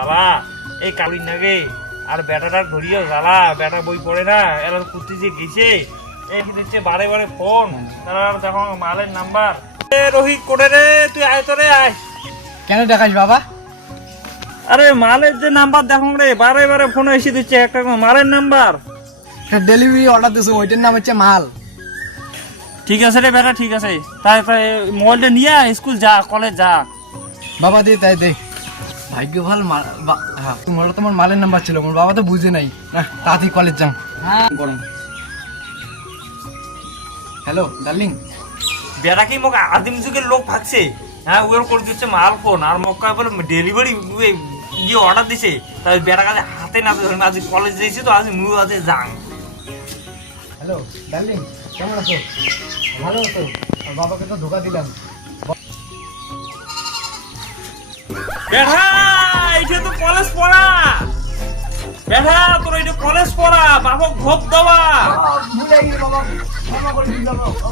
জ্বালা এই কাবিন নাগে আর বেটাটার ধরিও জ্বালা, বেটা বই পড়ে না, এরা কুর্তি যে গেছে এই দিচ্ছে বারে বারে ফোন, তারা দেখো মালের নাম্বার। রোহিত কোটে রে, তুই আয় তো রে আয়। কেন দেখাস বাবা? আরে মালের যে নাম্বার দেখো রে, বারে বারে ফোন এসে দিচ্ছে একটা মালের নাম্বার। ডেলিভারি অর্ডার দিছো, ওইটার নাম হচ্ছে মাল। ঠিক আছে রে বেটা, ঠিক আছে, তাই তাই মোবাইলটা নিয়ে স্কুল যা, কলেজ যা। বাবা দে তাই দে। ভাগ্য ভাল, তোমার মালের নাম্বার ছিল, আমার বাবা তো বুঝে নাই না। তাড়াতাড়ি কলেজ যাও। গরম। Hello darling. বেটা কি মোক আদিম যুগের লোক ভাগছে, হ্যাঁ ওর করে দিচ্ছে মাল ফোন, আর মক্কা বলে ডেলিভারি গিয়ে অর্ডার দিছে, তাই বেটা কাছে হাতে না ধরে আজ কলেজ যাইছে তো আজ মুখ হাতে যাং। হ্যালো ডার্লিং, কেমন আছো? ভালো আছো? আর বাবাকে তো ধোকা দিলাম। বেটা এটা তো কলেজ পড়া, বেটা তোর এটা কলেজ পড়া, বাবা ঘোপ দেওয়া। ভুলে গেছি বাবা, ক্ষমা করে দিন বাবা।